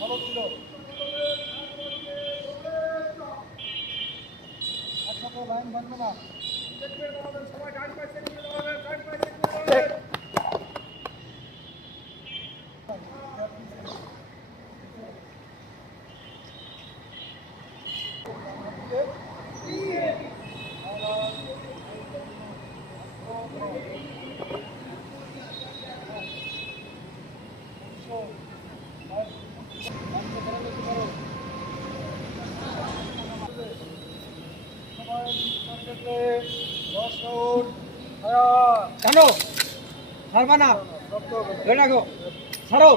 ভালো ছিল। আচ্ছা তো লাইন ভাঙবে না। সবাই ডান পাশে নিয়ে যাবেন, ডান পাশে নিয়ে যাবেন। জানো ছাড়বা না, ধরে রাখো, ছাড়ো।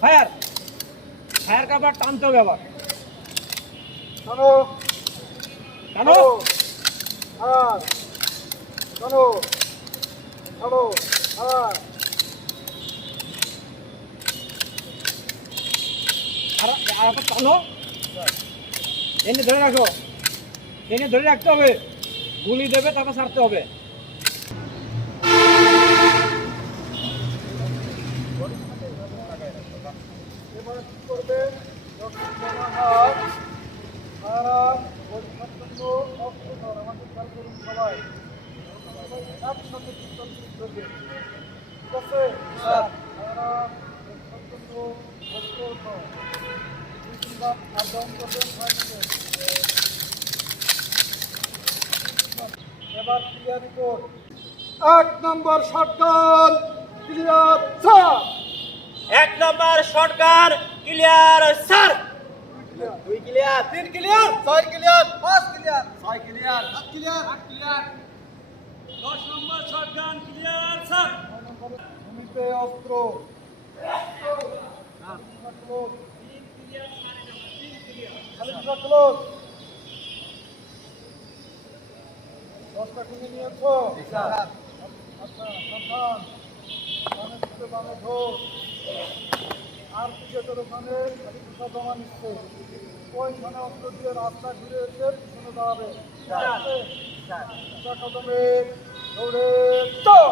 ফায়ার ফায়ার কাবার টানতে হবে আবার, টানো জানো। আর টানো ছাড়ো আর আর আবার টানো, এনে ধরে রাখো, এনে ধরে রাখতে হবে, গুলি দেবে তারপর ছাড়তে হবে। এবার কি করবে? যখন জানা হয় আর পরিচ্ছন্ন অক্ষর আমাকে খেয়াল করুন সবাই একসাথে কীর্তন করবে, ঠিক আছে? আর পরিচ্ছন্ন অক্ষর আপ ডাউন করবেন 6 মিনিট। এবার clear report. 1 number shotgun clear sir. 1 number shotgun clear sir. 2 clear, 3 clear, 4 clear, 5 clear, 6 clear, 7 clear, 8 clear. 10 number shotgun clear sir. ভূমিতে অস্ত্র ক্লোজ। 10টা কিনে নিয়েছো? আচ্ছা সাবধান, বামে দিকে বামে ঢোক। আর পিছের ওখানে খালি দুটো জমা নিচ্ছে, ওইখানে অস্ত্র দিয়ে রাস্তা ঘুরে এসে পিছনে দাঁড়াবে। কদমে দৌড়ে চল।